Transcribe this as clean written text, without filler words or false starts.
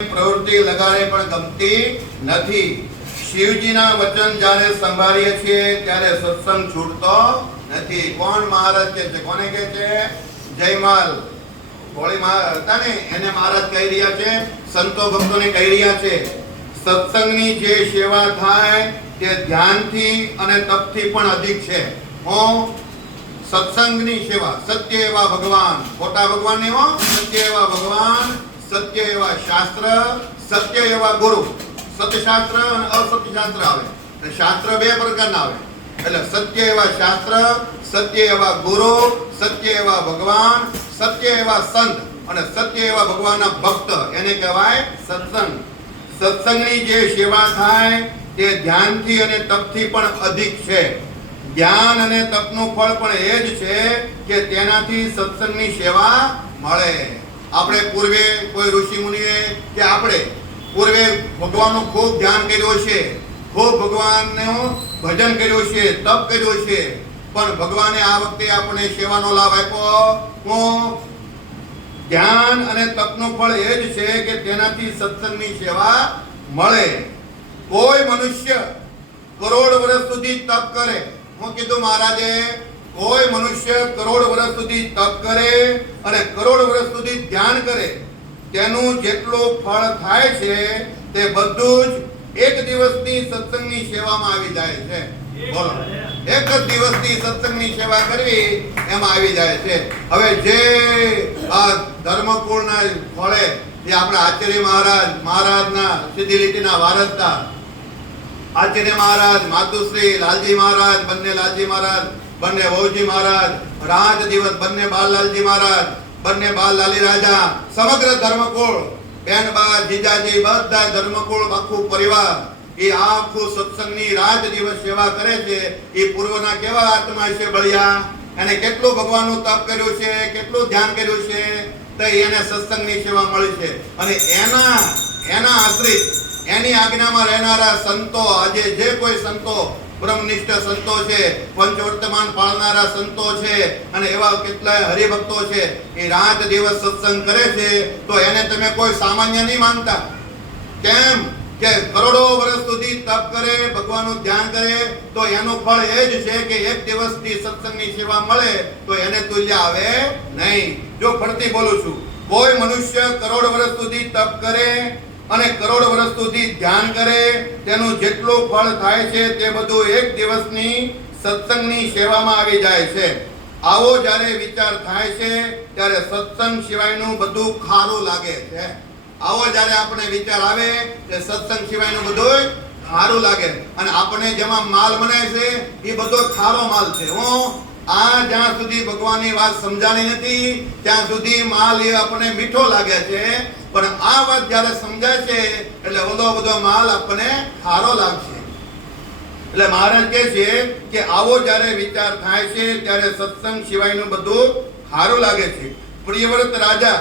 પ્રવૃત્તિ લગાડે પણ ગમતી નથી। શિવજીના વચન જ્યારે સંભાળીએ છીએ ત્યારે સત્સંગ છૂટતો નથી। કોણ મહારાજ કહે છે? કોને કહે છે? જયમાલ હોળી હતા ને એને મહારાજ કહી રહ્યા છે, સંતો ભક્તોને કહી રહ્યા છે, સત્સંગની જે સેવા થાય તે ધ્યાનથી અને તપથી પણ અધિક છે। હું સત્સંગની સેવા, સત્ય એવા ભગવાન, ખોટા ભગવાન નહીં હો, સત્ય એવા ભગવાન, સત્ય એવા શાસ્ત્ર, સત્ય એવા ગુરુ। સત્યશાસ્ત્ર અને અસત્ય શાસ્ત્ર આવે, શાસ્ત્ર બે પ્રકારના આવે, એટલે સત્ય એવા શાસ્ત્ર, સત્ય એવા ગુરુ, સત્ય એવા ભગવાન, સત્ય એવા સંત અને સત્ય એવા ભગવાનના ભક્ત, એને કહેવાય સત્સંગ। સત્સંગની જે સેવા થાય તે ધ્યાનથી અને તપથી પણ અધિક છે। ધ્યાન અને તપનું ફળ પણ એ જ છે કે તેનાથી સત્સંગની સેવા મળે। આપણે પૂર્વે કોઈ ઋષિ મુનિએ કે આપણે પૂર્વે ભગવાનનું ખૂબ ધ્યાન કર્યું છે, ખૂબ ભગવાનનું ભજન કર્યું છે, તપ કર્યું છે, પણ ભગવાને આ વખતે આપણે સેવાનો લાભ આપ્યો। હું ધ્યાન અને તપનું ફળ એ જ છે કે તેનાથી સત્સંગની સેવા મળે। કોઈ મનુષ્ય કરોડ વર્ષ સુધી તપ કરે, હું કીધું મહારાજે, કોઈ મનુષ્ય કરોડ વર્ષ સુધી તપ કરે અને કરોડ વર્ષ સુધી ધ્યાન કરે, તેનું જેટલું ફળ થાય છે તે બધું જ એક દિવસની સત્સંગની સેવામાં આવી જાય છે। બોલો, એક જ દિવસની સત્સંગની સેવા કરવી એમાં આવી જાય છે। હવે જે આ ધર્મકુળના ફળે જે આપણા આચાર્ય મહારાજના સીધી લીટીના વારસદાર આચાર્ય મહારાજ, માતુશ્રી લાલજી મહારાજ, બંને લાલજી મહારાજ, બંને વહુજી મહારાજ, રાજ દિવસ બંને બાલલાલજી મહારાજ, બંને બાલલાલી રાજા, સમગ્ર ધર્મકુળ, બેનબા, જીજાજી, બધા ધર્મકુળ, આખું પરિવાર એ આખું સત્સંગની રાજ દિવસ સેવા કરે છે। એ પૂર્વના કેવા આત્મા છે બળિયા, એને કેટલું ભગવાનનું તપ કર્યું છે, કેટલું ધ્યાન કર્યું છે, તો એને સત્સંગની સેવા મળી છે। અને એના આશ્રિત, એની આજ્ઞામાં રહેનારા સંતો, આજે જે કોઈ સંતો બ્રહ્મનિષ્ઠ સંતો છે, પંચવર્તમાન પાળનારા સંતો છે અને એવા કેટલાય હરિભક્તો છે, એ રાત દિવસ સત્સંગ કરે છે તો એને તમે કોઈ સામાન્ય નહીં માનતા। કેમ કે કરોડો વર્ષ સુધી તપ કરે, ભગવાનનું ધ્યાન કરે, તો એનું ફળ એ જ છે કે એક દિવસની સત્સંગની સેવા મળે તો એને તુલ્ય આવે નહીં। જો ફરતી બોલું છું, કોઈ મનુષ્ય કરોડ વર્ષ સુધી તપ કરે અને કરોડ વર્ષ સુધી ધ્યાન કરે, તેનું જેટલું ફળ થાય છે તે બધું એક દિવસની સત્સંગની સેવામાં આવી જાય છે। આવો જ્યારે વિચાર થાય છે ત્યારે સત્સંગ સિવાયનું બધું ખારું લાગે છે। આવો જ્યારે આપણે વિચાર આવે કે સત્સંગ સિવાયનું બધું ખારું લાગે અને આપણે જેમાં માલ બનાવે છે એ બધો ખારો માલ છે। જ્યાં સુધી ભગવાનની વાત સમજાણી નથી ત્યાં સુધી માલ એ આપણને મીઠો લાગે છે, પણ આ વાત જ્યારે સમજાય છે એટલે બધો માલ આપણને ખારો લાગશે। એટલે મહારાજ કહે છે કે આવો જ્યારે વિચાર થાય છે ત્યારે સત્સંગ સિવાયનું બધું ખારું લાગે છે। પ્રિયવ્રત રાજા